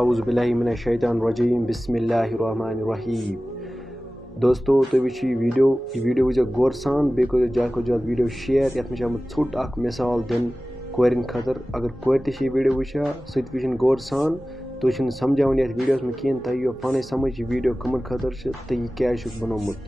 औज़ुबिल्लाहि मिनश्शैतानिर्रजीम बिस्मिल्लाहिर्रहमानिर्रहीम। दोस्तों तुम वुचो वीडियो वुचो गौर सान बे करो ज्यादा को ज्यादा वीडियो शेयर ये छोट अख मिसाल दिन कोरिन खतर अगर कोर ते वीडियो वुचा सो वुचन गौर सान तुम समझावन ये वीडियोस में कहें तह यो पाने समझ वीडियो कमन खतर तो यह क्या बनोमुत।